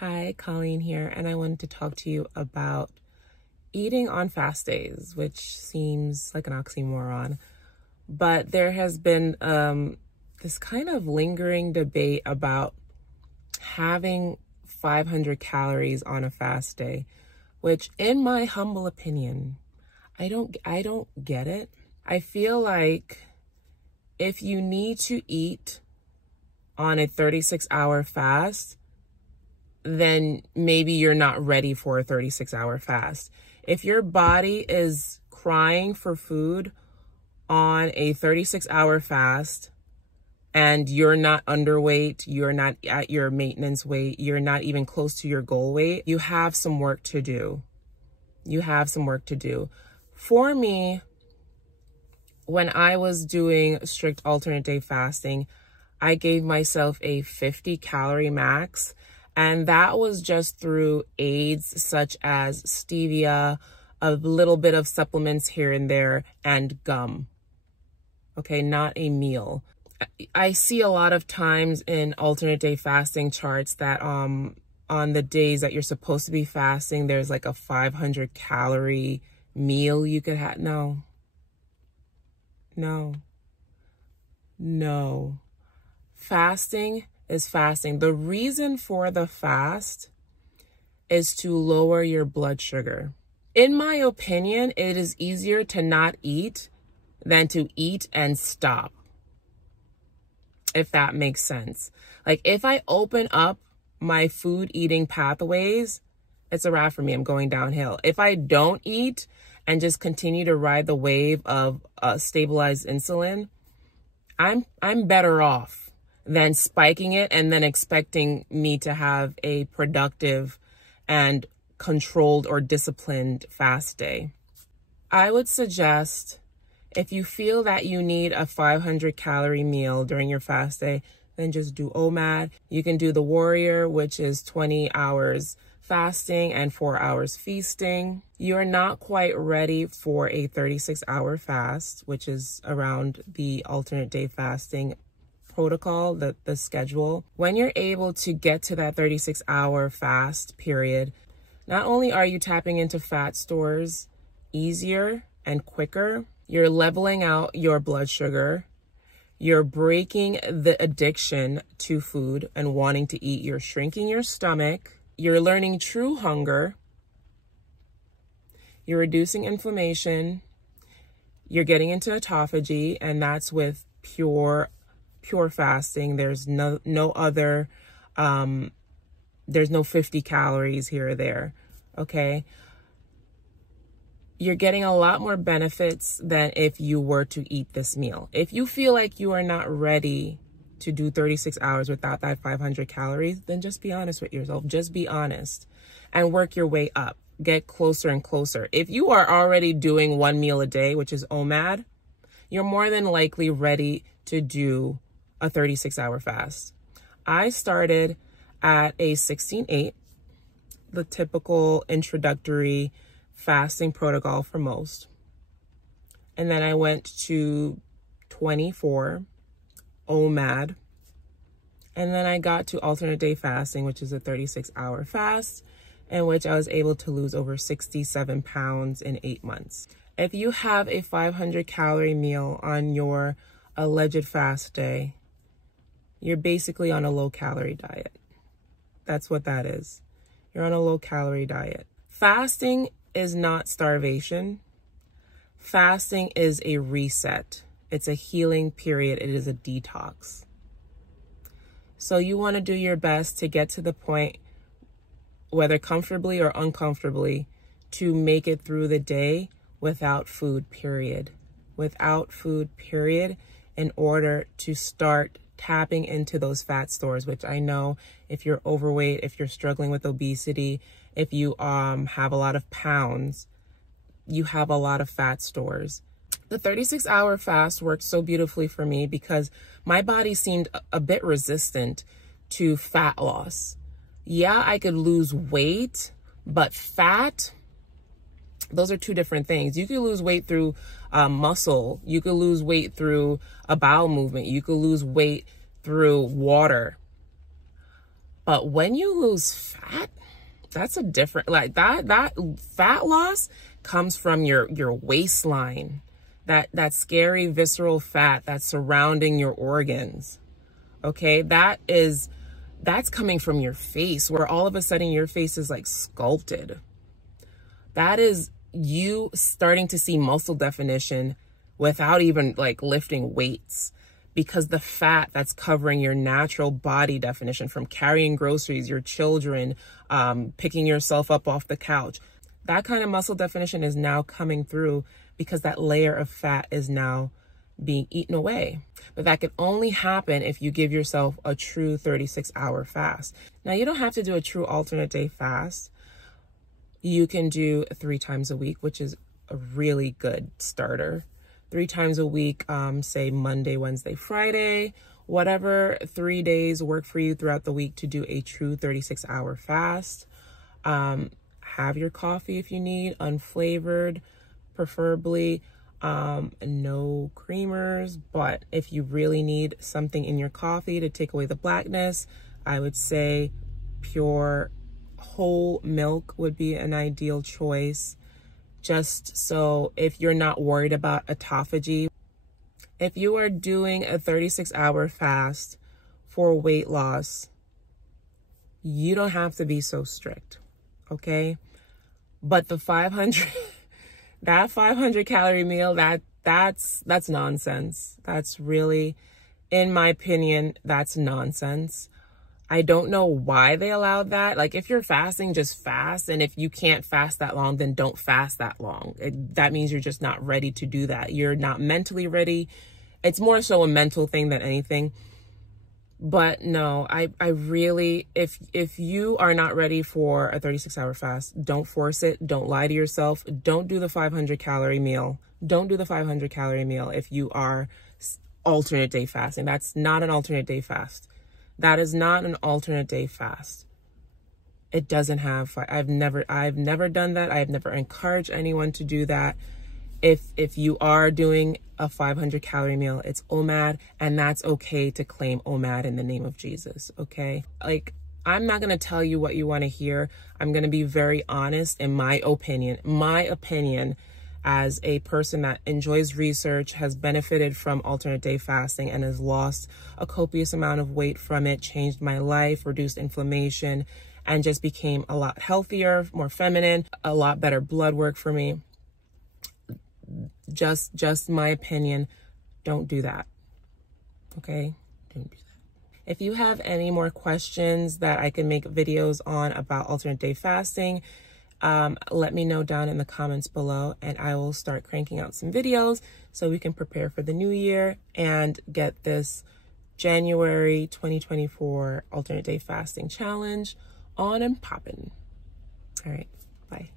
Hi, Colleen here, and I wanted to talk to you about eating on fast days, which seems like an oxymoron, but there has been this kind of lingering debate about having 500 calories on a fast day, which in my humble opinion, I don't get it. I feel like if you need to eat on a 36-hour fast, then maybe you're not ready for a 36-hour fast. If your body is crying for food on a 36-hour fast and you're not underweight, you're not at your maintenance weight, you're not even close to your goal weight, you have some work to do. You have some work to do. For me, when I was doing strict alternate day fasting, I gave myself a 50-calorie max. And that was just through aids such as stevia, a little bit of supplements here and there, and gum. Okay, not a meal. I see a lot of times in alternate day fasting charts that on the days that you're supposed to be fasting, there's like a 500-calorie meal you could have. No. Fasting is fasting. The reason for the fast is to lower your blood sugar. In my opinion, it is easier to not eat than to eat and stop, if that makes sense. Like if I open up my food eating pathways, it's a wrap for me. I'm going downhill. If I don't eat and just continue to ride the wave of stabilized insulin, I'm better off than spiking it and then expecting me to have a productive and controlled or disciplined fast day. I would suggest if you feel that you need a 500-calorie meal during your fast day, then just do OMAD. You can do the Warrior, which is 20 hours fasting and 4 hours feasting. You're not quite ready for a 36-hour fast, which is around the alternate day fasting protocol, the schedule. When you're able to get to that 36-hour fast period, not only are you tapping into fat stores easier and quicker, you're leveling out your blood sugar, you're breaking the addiction to food and wanting to eat, you're shrinking your stomach, you're learning true hunger, you're reducing inflammation, you're getting into autophagy, and that's with pure fasting. There's no other, there's no 50 calories here or there, okay? You're getting a lot more benefits than if you were to eat this meal. If you feel like you are not ready to do 36 hours without that 500 calories, then just be honest with yourself. Just be honest and work your way up. Get closer and closer. If you are already doing one meal a day, which is OMAD, you're more than likely ready to do a 36-hour fast. I started at a 16-8, the typical introductory fasting protocol for most. And then I went to 24, OMAD. And then I got to alternate day fasting, which is a 36-hour fast, in which I was able to lose over 67 pounds in 8 months. If you have a 500-calorie meal on your alleged fast day, you're basically on a low-calorie diet. That's what that is. You're on a low-calorie diet. Fasting is not starvation. Fasting is a reset. It's a healing period. It is a detox. So you want to do your best to get to the point, whether comfortably or uncomfortably, to make it through the day without food, period. Without food, period, in order to start tapping into those fat stores, which I know if you're overweight, if you're struggling with obesity, if you have a lot of pounds, you have a lot of fat stores. The 36-hour fast worked so beautifully for me because my body seemed a bit resistant to fat loss. Yeah, I could lose weight, but fat, those are two different things. You could lose weight through muscle. You could lose weight through a bowel movement. You could lose weight through water. But when you lose fat, that's a different, like that fat loss comes from your waistline, that scary visceral fat that's surrounding your organs. Okay, that's coming from your face, where all of a sudden your face is like sculpted. That is you starting to see muscle definition without even like lifting weights, because the fat that's covering your natural body definition from carrying groceries, your children, picking yourself up off the couch, that kind of muscle definition is now coming through because that layer of fat is now being eaten away. But that can only happen if you give yourself a true 36-hour fast. Now, you don't have to do a true alternate day fast. You can do 3 times a week, which is a really good starter. 3 times a week, say Monday, Wednesday, Friday, whatever 3 days work for you throughout the week to do a true 36-hour fast. Have your coffee if you need, unflavored, preferably. No creamers, but if you really need something in your coffee to take away the blackness, I would say pure whole milk would be an ideal choice. Just so if you're not worried about autophagy, if you are doing a 36-hour fast for weight loss, you don't have to be so strict, okay? But the 500 that 500 calorie meal, that's nonsense. That's really, in my opinion, that's nonsense. I don't know why they allowed that. Like, if you're fasting, just fast. And if you can't fast that long, then don't fast that long. That means you're just not ready to do that. You're not mentally ready. It's more so a mental thing than anything. But no, I really, if you are not ready for a 36-hour fast, don't force it. Don't lie to yourself. Don't do the 500 calorie meal. Don't do the 500 calorie meal if you are alternate day fasting. That's not an alternate day fast. That is not an alternate day fast. It doesn't have, I've never done that. I have never encouraged anyone to do that. If you are doing a 500 calorie meal, it's OMAD, and that's okay to claim OMAD in the name of Jesus, okay? Like, I'm not going to tell you what you want to hear. I'm going to be very honest in my opinion as a person that enjoys research, has benefited from alternate day fasting, and has lost a copious amount of weight from it, changed my life, reduced inflammation, and just became a lot healthier, more feminine, a lot better blood work for me. Just my opinion. Don't do that. Okay? Don't do that. If you have any more questions that I can make videos on about alternate day fasting, let me know down in the comments below, and I will start cranking out some videos so we can prepare for the new year and get this January 2024 alternate day fasting challenge on and popping. All right. Bye.